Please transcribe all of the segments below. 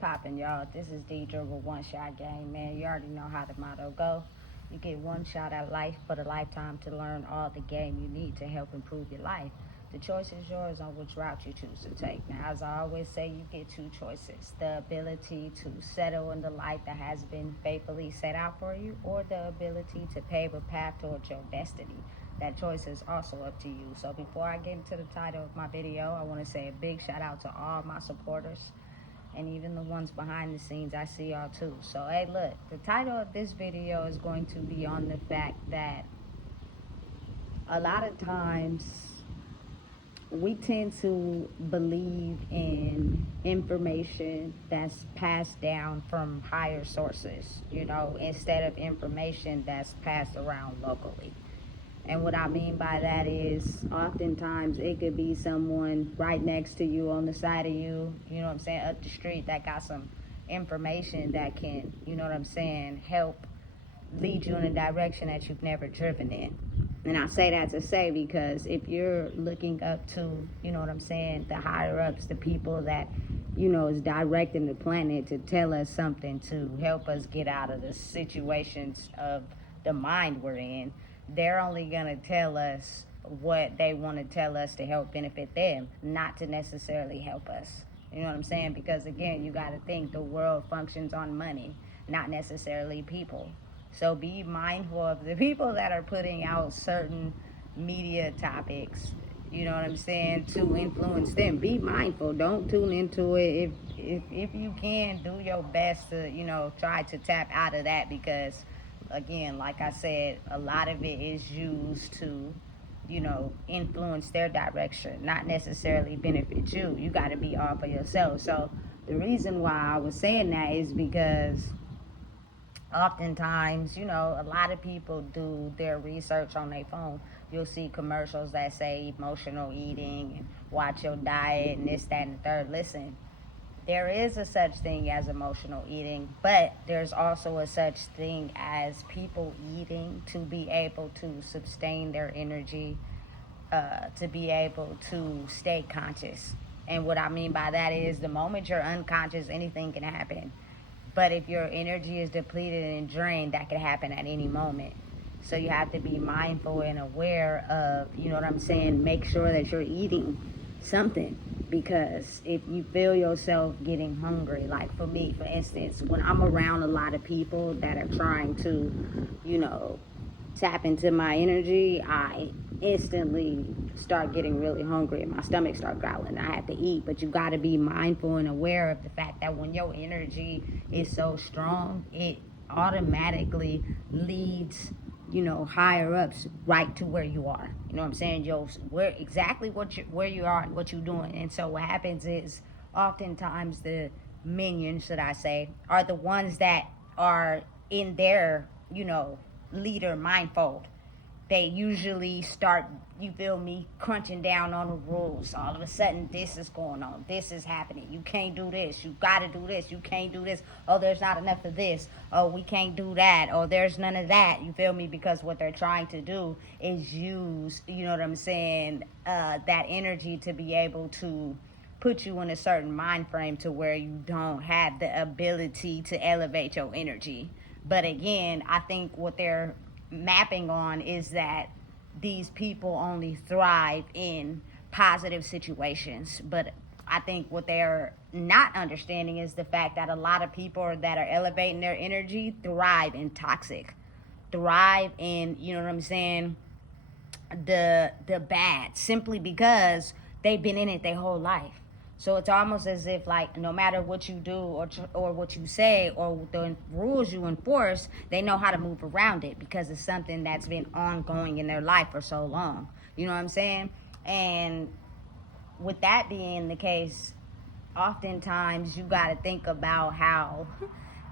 poppin', y'all? This is Deidre with One Shot Game, man. You already know how the motto go. You get one shot at life, but a lifetime to learn all the game you need to help improve your life. The choice is yours on which route you choose to take. Now, as I always say, you get two choices. The ability to settle in the life that has been faithfully set out for you, or the ability to pave a path towards your destiny. That choice is also up to you. So before I get into the title of my video, I want to say a big shout out to all my supporters and even the ones behind the scenes. I see y'all too. So hey, look, the title of this video is going to be on the fact that a lot of times we tend to believe in information that's passed down from higher sources, instead of information that's passed around locally. And what I mean by that is oftentimes it could be someone right next to you, on the side of you, up the street, that got some information that can, help lead you in a direction that you've never driven in. And I say that to say, because if you're looking up to, the higher ups, the people that, is directing the planet to tell us something to help us get out of the situations of the mind we're in, they're only going to tell us what they want to tell us to help benefit them, not to necessarily help us. You know what I'm saying? Because again, you got to think the world functions on money, not necessarily people. So be mindful of the people that are putting out certain media topics, to influence them. Be mindful. Don't tune into it. If you can, do your best to, try to tap out of that, because again, like I said, a lot of it is used to, influence their direction, not necessarily benefit you. You got to be all for yourself. So the reason why I was saying that is because oftentimes, a lot of people do their research on their phone. You'll see commercials that say emotional eating and watch your diet and this, that, and the third. Listen, there is a such thing as emotional eating, but there's also a such thing as people eating to be able to sustain their energy, to be able to stay conscious. And what I mean by that is the moment you're unconscious, anything can happen. But if your energy is depleted and drained, that could happen at any moment. So you have to be mindful and aware of, make sure that you're eating something. Because if you feel yourself getting hungry, like for me, for instance, when I'm around a lot of people that are trying to, tap into my energy, I instantly start getting really hungry and my stomach start growling. I have to eat. But you got to be mindful and aware of the fact that when your energy is so strong, it automatically leads higher ups right to where you are. You know what I'm saying? Where exactly where you are and what you're doing. And so what happens is oftentimes the minions, should I say, are the ones that are in their, leader mindfold. They usually start, you feel me, crunching down on the rules. All of a sudden, this is going on. This is happening. You can't do this. You got to do this. You can't do this. Oh, there's not enough of this. Oh, we can't do that. Oh, there's none of that. You feel me? Because what they're trying to do is use, that energy to be able to put you in a certain mind frame to where you don't have the ability to elevate your energy. But again, I think what they're mapping on is that these people only thrive in positive situations. But I think what they're not understanding is the fact that a lot of people that are elevating their energy thrive in toxic, thrive in, the bad, simply because they've been in it their whole life. So it's almost as if, like, no matter what you do or what you say or the rules you enforce, they know how to move around it because it's something that's been ongoing in their life for so long. You know what I'm saying? And with that being the case, oftentimes you got to think about how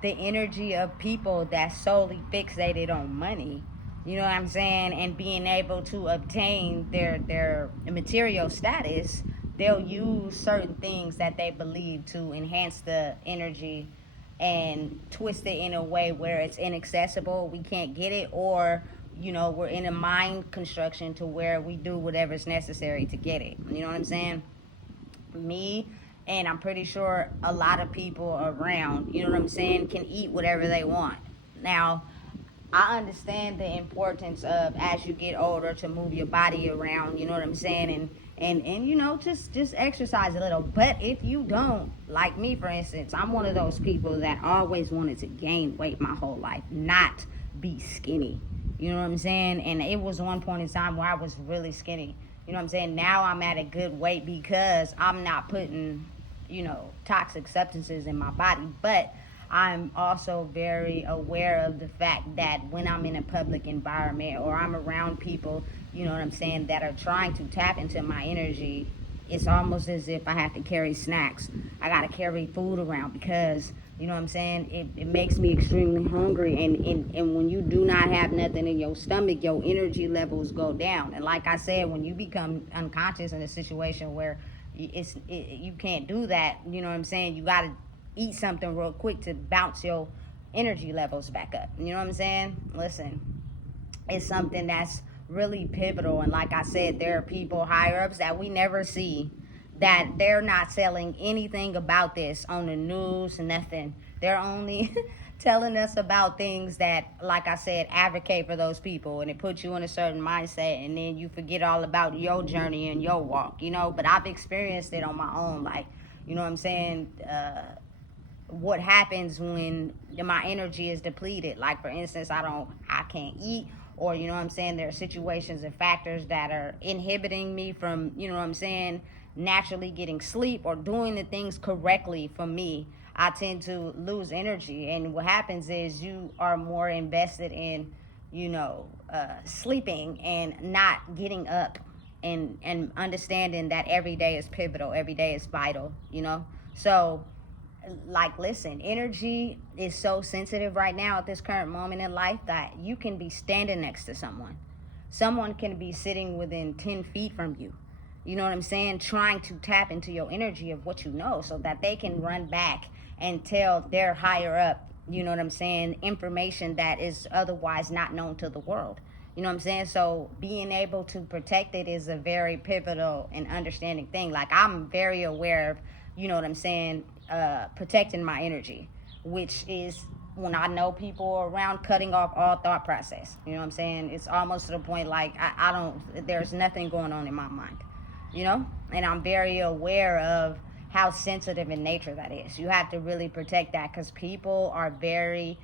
the energy of people that's solely fixated on money, you know what I'm saying, and being able to obtain their material status, they'll use certain things that they believe to enhance the energy and twist it in a way where it's inaccessible, we can't get it, or we're in a mind construction to where we do whatever's necessary to get it. You know what I'm saying? Me And I'm pretty sure a lot of people around, you know what I'm saying, can eat whatever they want. Now, I understand the importance of, as you get older, to move your body around, you know what I'm saying, and you know, just exercise a little. But if you don't, like me for instance, I'm one of those people that always wanted to gain weight my whole life, not be skinny. You know what I'm saying? And it was one point in time where I was really skinny. You know what I'm saying? Now I'm at a good weight because I'm not putting, you know, toxic substances in my body. But I'm also very aware of the fact that when I'm in a public environment or I'm around people, you know what I'm saying, that are trying to tap into my energy, it's almost as if I have to carry snacks. I got to carry food around because, you know what I'm saying, it makes me extremely hungry. And when you do not have nothing in your stomach, your energy levels go down. And like I said, when you become unconscious in a situation where you can't do that, you know what I'm saying, you got to eat something real quick to bounce your energy levels back up. You know what I'm saying? Listen, it's something that's really pivotal. And like I said, there are people higher ups that we never see, that they're not selling anything about this on the news, nothing. They're only telling us about things that, like I said, advocate for those people, and it puts you in a certain mindset, and then you forget all about your journey and your walk, you know. But I've experienced it on my own, like, you know what I'm saying, what happens when my energy is depleted. Like for instance, I can't eat, or you know what I'm saying, there are situations and factors that are inhibiting me from, you know what I'm saying, naturally getting sleep or doing the things correctly for me. I tend to lose energy, and what happens is you are more invested in, you know, sleeping and not getting up, and understanding that every day is pivotal, every day is vital, you know. So like, listen, energy is so sensitive right now at this current moment in life that you can be standing next to someone can be sitting within 10 feet from you, you know what I'm saying, trying to tap into your energy of what you know, so that they can run back and tell their higher up, you know what I'm saying, information that is otherwise not known to the world. You know what I'm saying? So being able to protect it is a very pivotal and understanding thing. Like, I'm very aware of, you know what I'm saying, protecting my energy, which is when I know people around, cutting off all thought process. You know what I'm saying? It's almost to the point like I don't, there's nothing going on in my mind, you know? And I'm very aware of how sensitive in nature that is. You have to really protect that, because people are very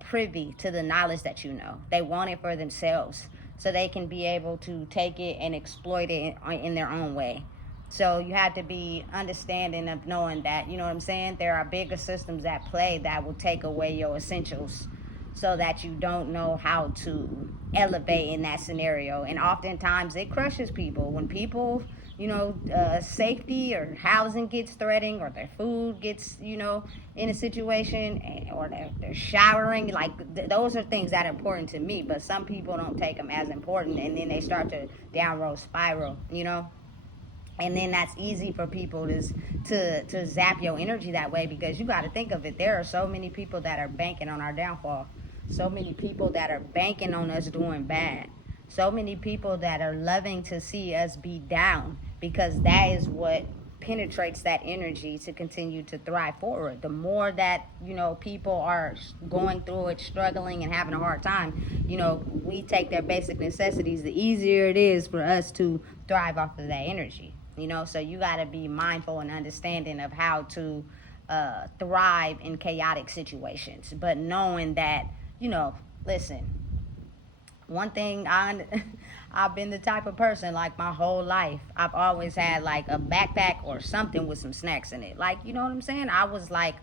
privy to the knowledge that you know. They want it for themselves, so they can be able to take it and exploit it in their own way. So you have to be understanding of knowing that, you know what I'm saying, there are bigger systems at play that will take away your essentials, so that you don't know how to elevate in that scenario. And oftentimes it crushes people when people, you know, safety or housing gets threatened, or their food gets, you know, in a situation, or they're showering. Like, those are things that are important to me, but some people don't take them as important, and then they start to downward spiral, you know. And then that's easy for people to zap your energy that way, because you got to think of it. There are so many people that are banking on our downfall. So many people that are banking on us doing bad. So many people that are loving to see us be down, because that is what penetrates that energy to continue to thrive forward. The more that, you know, people are going through it, struggling and having a hard time, you know, we take their basic necessities, the easier it is for us to thrive off of that energy. You know, so you got to be mindful and understanding of how to thrive in chaotic situations, but knowing that, you know, listen, one thing, I've been the type of person, like, my whole life, I've always had like a backpack or something with some snacks in it. Like, you know what I'm saying? I was like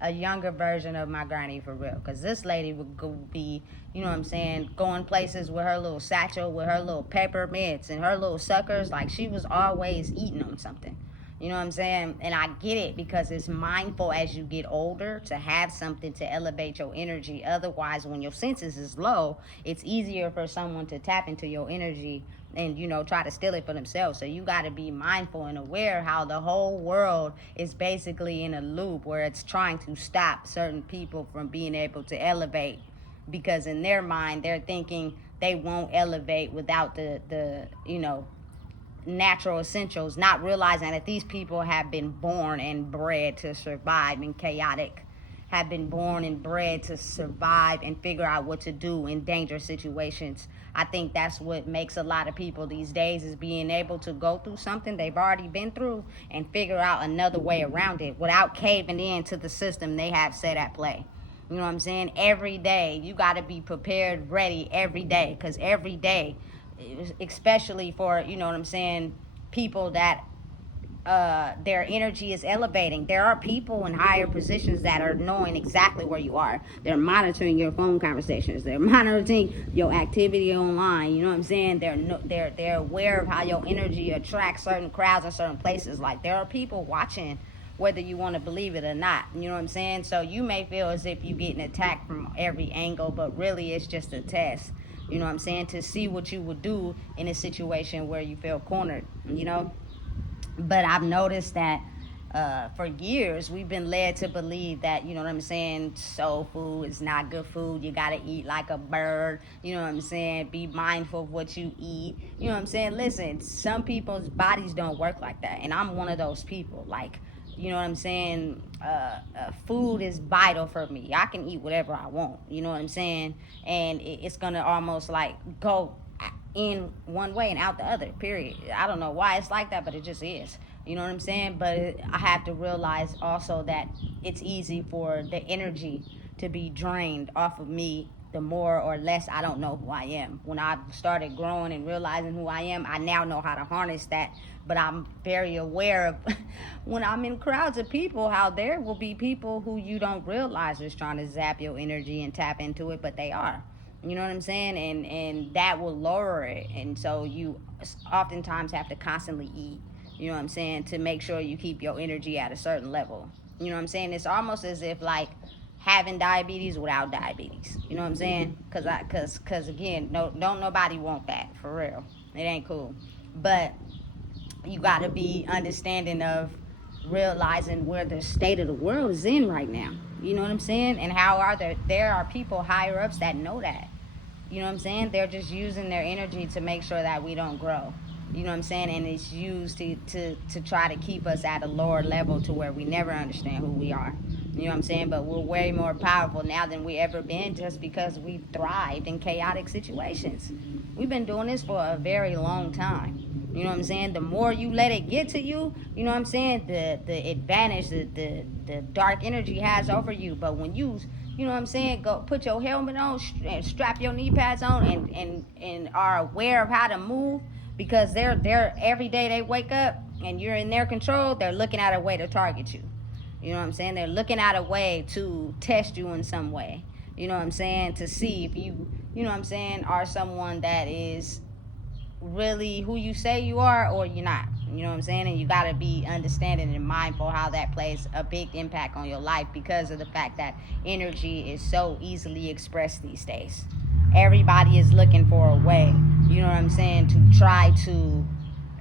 a younger version of my granny, for real, because this lady would be, you know what I'm saying, going places with her little satchel with her little peppermints and her little suckers. Like, she was always eating on something. You know what I'm saying? And I get it, because it's mindful as you get older to have something to elevate your energy. Otherwise, when your senses is low, it's easier for someone to tap into your energy and, you know, try to steal it for themselves. So you got to be mindful and aware how the whole world is basically in a loop where it's trying to stop certain people from being able to elevate, because in their mind, they're thinking they won't elevate without the you know, natural essentials, not realizing that these people have been born and bred to survive in chaotic, have been born and bred to survive and figure out what to do in dangerous situations. I think that's what makes a lot of people these days, is being able to go through something they've already been through and figure out another way around it without caving into the system they have set at play. You know what I'm saying? Every day, you got to be prepared, ready every day, because every day, especially for, you know what I'm saying, people that their energy is elevating. There are people in higher positions that are knowing exactly where you are. They're monitoring your phone conversations. They're monitoring your activity online. You know what I'm saying? They're aware of how your energy attracts certain crowds in certain places. Like, there are people watching, whether you want to believe it or not. You know what I'm saying? So you may feel as if you're getting attacked from every angle, but really it's just a test. You know what I'm saying? To see what you would do in a situation where you feel cornered, you know? But I've noticed that for years we've been led to believe that, you know what I'm saying, soul food is not good food. You got to eat like a bird. You know what I'm saying? Be mindful of what you eat. You know what I'm saying? Listen, some people's bodies don't work like that. And I'm one of those people. Like, you know what I'm saying? Food is vital for me. I can eat whatever I want. You know what I'm saying? And it's going to almost like go in one way and out the other, period. I don't know why it's like that, but it just is. You know what I'm saying? But I have to realize also that it's easy for the energy to be drained off of me the more or less I don't know who I am. When I started growing and realizing who I am, I now know how to harness that. But I'm very aware of when I'm in crowds of people, how there will be people who you don't realize is trying to zap your energy and tap into it, but they are. You know what I'm saying? And that will lower it. And so you oftentimes have to constantly eat, you know what I'm saying, to make sure you keep your energy at a certain level. You know what I'm saying? It's almost as if like having diabetes without diabetes. You know what I'm saying? Cause again, don't nobody want that, for real. It ain't cool. But you got to be understanding of realizing where the state of the world is in right now. You know what I'm saying? And how are there are people higher ups that know that. You know what I'm saying? They're just using their energy to make sure that we don't grow. You know what I'm saying? And it's used to try to keep us at a lower level to where we never understand who we are. You know what I'm saying? But we're way more powerful now than we ever been, just because we thrived in chaotic situations. We've been doing this for a very long time. You know what I'm saying? The more you let it get to you, you know what I'm saying, the advantage the dark energy has over you. But when you know what I'm saying, go put your helmet on and strap your knee pads on and are aware of how to move, because they're every day they wake up and you're in their control, they're looking at a way to target you. You know what I'm saying? They're looking at a way to test you in some way. You know what I'm saying? To see if you know what I'm saying, are someone that is really who you say you are or you're not. You know what I'm saying? And you got to be understanding and mindful how that plays a big impact on your life, because of the fact that energy is so easily expressed these days. Everybody is looking for a way, you know what I'm saying, to try to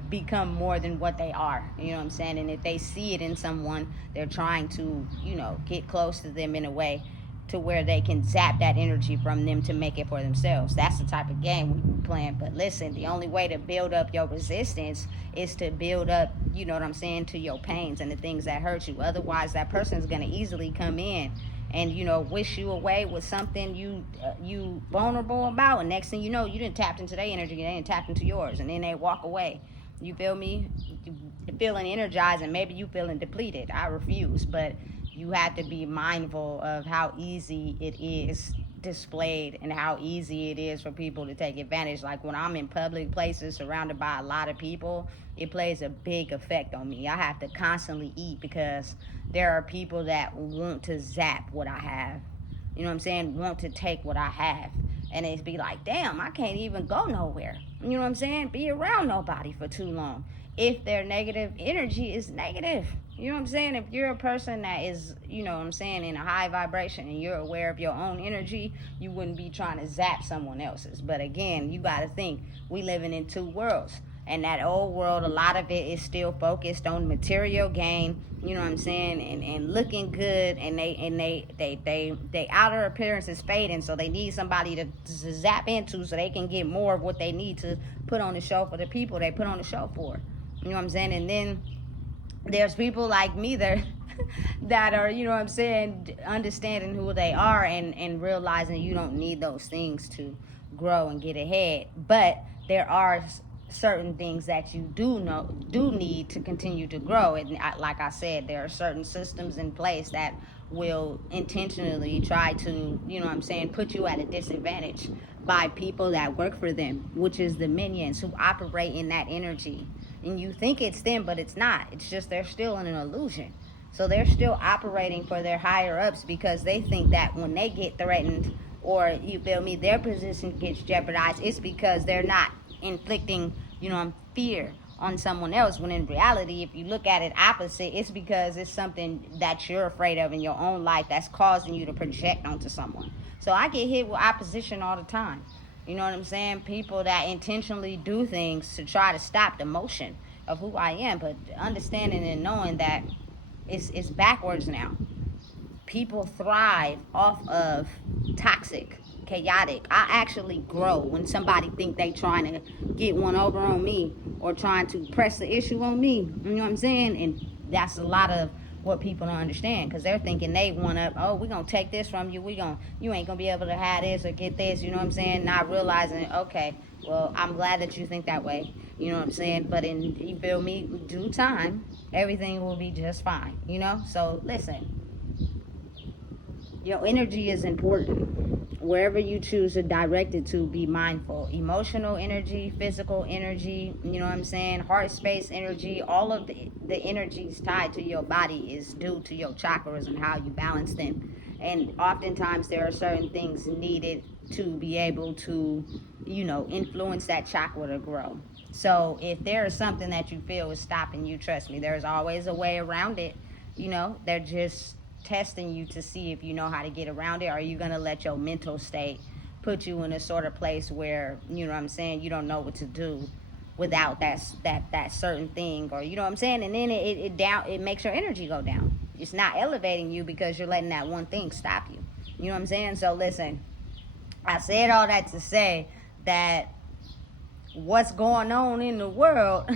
become more than what they are. You know what I'm saying? And if they see it in someone, they're trying to, you know, get close to them in a way to where they can zap that energy from them to make it for themselves. That's the type of game we be playing. But listen, the only way to build up your resistance is to build up, you know what I'm saying, to your pains and the things that hurt you. Otherwise, that person's going to easily come in and, you know, wish you away with something you vulnerable about. And next thing you know, you didn't tap into their energy, they didn't tap into yours. And then they walk away. You feel me? You feeling energized and maybe you feeling depleted. I refuse. But you have to be mindful of how easy it is displayed and how easy it is for people to take advantage. Like when I'm in public places surrounded by a lot of people, it plays a big effect on me. I have to constantly eat because there are people that want to zap what I have. You know what I'm saying? Want to take what I have. And it's be like, damn, I can't even go nowhere. You know what I'm saying? Be around nobody for too long. If their negative energy is negative. You know what I'm saying? If you're a person that is, you know what I'm saying, in a high vibration and you're aware of your own energy, you wouldn't be trying to zap someone else's. But again, you got to think, we living in two worlds. And that old world, a lot of it is still focused on material gain, you know what I'm saying, and looking good, and they outer appearance is fading, so they need somebody to zap into so they can get more of what they need to put on the show for the people they put on the show for. You know what I'm saying? And then there's people like me that that are, you know what I'm saying, understanding who they are and realizing you don't need those things to grow and get ahead. But there are certain things that you do need to continue to grow. And like I said, there are certain systems in place that will intentionally try to, you know what I'm saying, put you at a disadvantage by people that work for them, which is the minions who operate in that energy. And you think it's them, but it's not. It's just they're still in an illusion. So they're still operating for their higher ups because they think that when they get threatened, or you feel me, their position gets jeopardized, it's because they're not inflicting, you know, fear on someone else, when in reality, if you look at it opposite, it's because it's something that you're afraid of in your own life that's causing you to project onto someone. So I get hit with opposition all the time. You know what I'm saying? People that intentionally do things to try to stop the motion of who I am, but understanding and knowing that it's backwards now. People thrive off of toxic, chaotic. I actually grow when somebody think they trying to get one over on me or trying to press the issue on me. You know what I'm saying? And that's a lot of what people don't understand, because they're thinking they want up, oh, we're going to take this from you. You ain't going to be able to have this or get this, you know what I'm saying? Not realizing, okay, well, I'm glad that you think that way, you know what I'm saying? But you feel me, due time, everything will be just fine, you know? So listen, your energy is important. Wherever you choose to direct it to, be mindful. Emotional energy, physical energy, you know what I'm saying, heart space energy, all of the energies tied to your body is due to your chakras and how you balance them. And oftentimes there are certain things needed to be able to, you know, influence that chakra to grow. So if there is something that you feel is stopping you, trust me, there's always a way around it. You know, they're just testing you to see if you know how to get around it. Or are you going to let your mental state put you in a sort of place where, you know what I'm saying, you don't know what to do without that certain thing, or you know what I'm saying, and then it makes your energy go down. It's not elevating you because you're letting that one thing stop you. You know what I'm saying? So listen, I said all that to say that what's going on in the world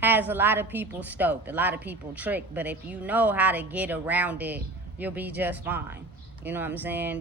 has a lot of people stoked, a lot of people tricked, but if you know how to get around it, you'll be just fine. You know what I'm saying?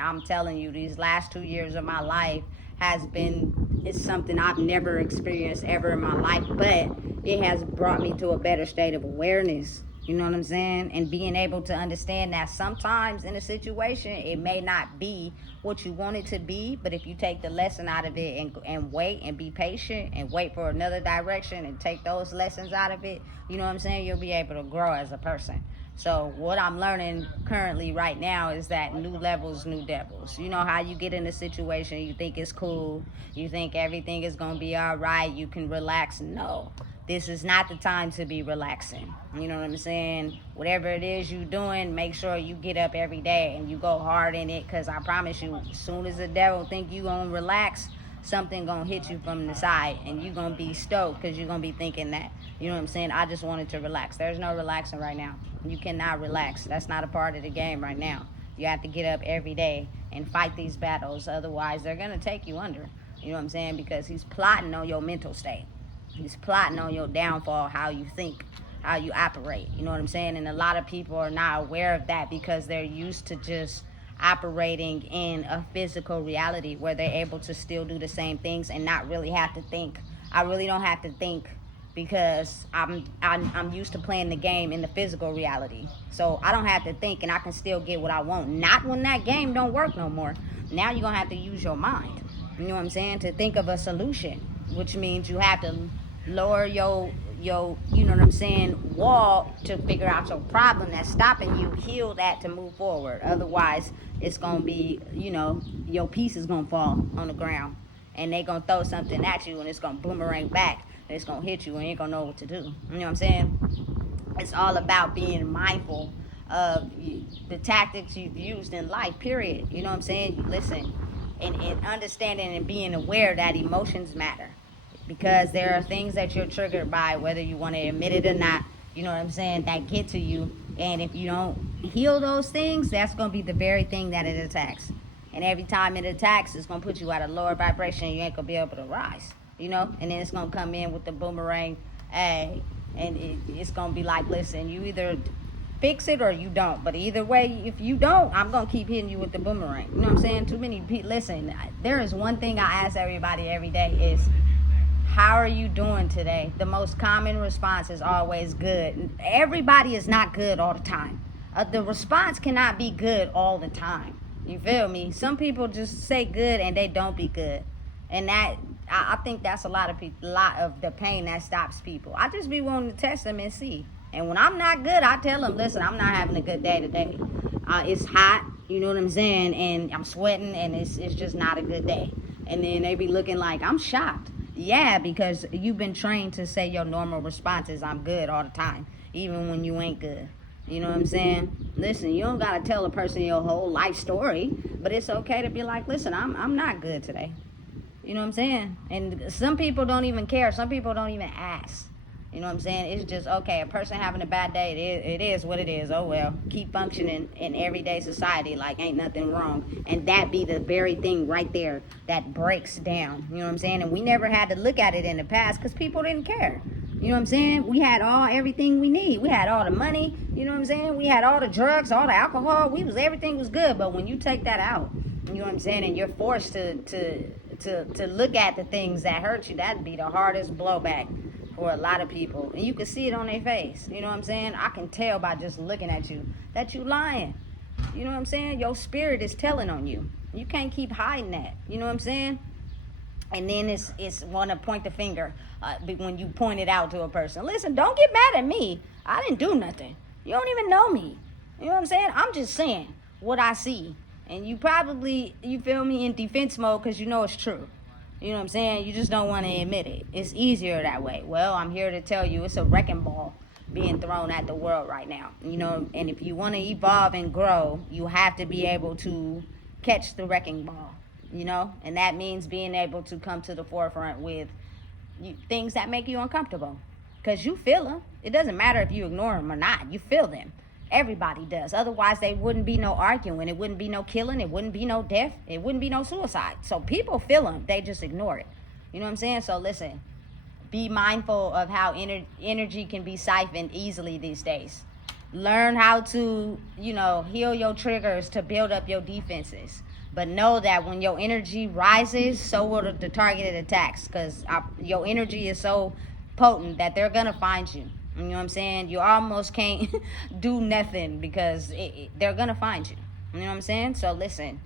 I'm telling you, these last 2 years of my life it's something I've never experienced ever in my life, but it has brought me to a better state of awareness. You know what I'm saying? And being able to understand that sometimes in a situation, it may not be what you want it to be, but if you take the lesson out of it and wait and be patient and wait for another direction and take those lessons out of it, you know what I'm saying, you'll be able to grow as a person. So what I'm learning currently right now is that new levels, new devils. You know how you get in a situation, you think it's cool, you think everything is going to be all right, you can relax. No, this is not the time to be relaxing. You know what I'm saying? Whatever it is you're doing, make sure you get up every day and you go hard in it, because I promise you, as soon as the devil think you going to relax, something going to hit you from the side and you're going to be stoked because you're going to be thinking that, you know what I'm saying, I just wanted to relax. There's no relaxing right now. You cannot relax. That's not a part of the game right now. You have to get up every day and fight these battles. Otherwise, they're going to take you under. You know what I'm saying? Because he's plotting on your mental state. He's plotting on your downfall, how you think, how you operate. You know what I'm saying? And a lot of people are not aware of that because they're used to just operating in a physical reality where they're able to still do the same things and not really have to think. I really don't have to think because I'm used to playing the game in the physical reality. So I don't have to think and I can still get what I want. Not when that game don't work no more. Now you're going to have to use your mind. You know what I'm saying? To think of a solution, which means you have to lower your you know what I'm saying, wall to figure out your problem that's stopping you, heal that to move forward. Otherwise, it's going to be, you know, your piece is going to fall on the ground and they going to throw something at you and it's going to boomerang back and it's going to hit you and you ain't going to know what to do. You know what I'm saying? It's all about being mindful of the tactics you've used in life, period. You know what I'm saying? Listen, and understanding and being aware that emotions matter, because there are things that you're triggered by, whether you want to admit it or not, you know what I'm saying, that get to you. And if you don't heal those things, that's going to be the very thing that it attacks. And every time it attacks, it's going to put you at a lower vibration. You ain't going to be able to rise, you know. And then it's going to come in with the boomerang, hey, and it's going to be like, listen, you either fix it or you don't. But either way, if you don't, I'm going to keep hitting you with the boomerang. You know what I'm saying? Too many people. Listen, there is one thing I ask everybody every day is, how are you doing today? The most common response is always good. Everybody is not good all the time. The response cannot be good all the time. You feel me? Some people just say good and they don't be good. And that, I think that's a lot of the pain that stops people. I just be wanting to test them and see. And when I'm not good, I tell them, listen, I'm not having a good day today. It's hot, you know what I'm saying? And I'm sweating and it's just not a good day. And then they be looking like, I'm shocked. Yeah, because you've been trained to say your normal response is I'm good all the time, even when you ain't good. You know what I'm saying? Listen, you don't got to tell a person your whole life story, but it's okay to be like, listen, I'm not good today. You know what I'm saying? And some people don't even care. Some people don't even ask. You know what I'm saying? It's just, okay, a person having a bad day, it is what it is. Oh, well, keep functioning in everyday society like ain't nothing wrong. And that be the very thing right there that breaks down. You know what I'm saying? And we never had to look at it in the past because people didn't care. You know what I'm saying? We had everything we need. We had all the money. You know what I'm saying? We had all the drugs, all the alcohol. Everything was good. But when you take that out, you know what I'm saying, and you're forced to look at the things that hurt you, that'd be the hardest blowback for a lot of people. And you can see it on their face. You know what I'm saying? I can tell by just looking at you that you lying. You know what I'm saying? Your spirit is telling on you. You can't keep hiding that. You know what I'm saying? And then it's want to point the finger when you point it out to a person. Listen, don't get mad at me. I didn't do nothing. You don't even know me. You know what I'm saying? I'm just saying what I see. And you probably, you feel me, in defense mode because you know it's true. You know what I'm saying? You just don't want to admit it. It's easier that way. Well, I'm here to tell you it's a wrecking ball being thrown at the world right now. You know, and if you want to evolve and grow, you have to be able to catch the wrecking ball, you know? And that means being able to come to the forefront with things that make you uncomfortable. Because you feel them. It doesn't matter if you ignore them or not. You feel them. Everybody does. Otherwise, there wouldn't be no arguing. It wouldn't be no killing. It wouldn't be no death. It wouldn't be no suicide. So people feel them. They just ignore it. You know what I'm saying? So listen, be mindful of how energy can be siphoned easily these days. Learn how to, heal your triggers to build up your defenses. But know that when your energy rises, so will the targeted attacks. Because your energy is so potent that they're going to find you. You know what I'm saying? You almost can't do nothing because they're going to find you. You know what I'm saying? So listen,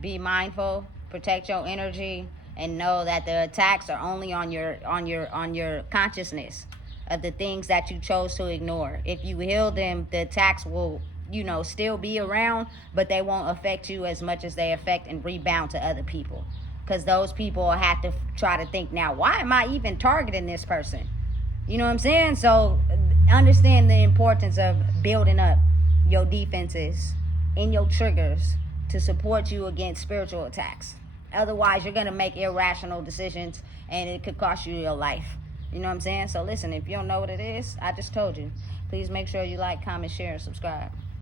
be mindful, protect your energy, and know that the attacks are only on your consciousness of the things that you chose to ignore. If you heal them, the attacks will, still be around, but they won't affect you as much as they affect and rebound to other people. Because those people have to try to think, now, why am I even targeting this person? You know what I'm saying? So understand the importance of building up your defenses and your triggers to support you against spiritual attacks. Otherwise, you're going to make irrational decisions and it could cost you your life. You know what I'm saying? So listen, if you don't know what it is, I just told you. Please make sure you like, comment, share, and subscribe.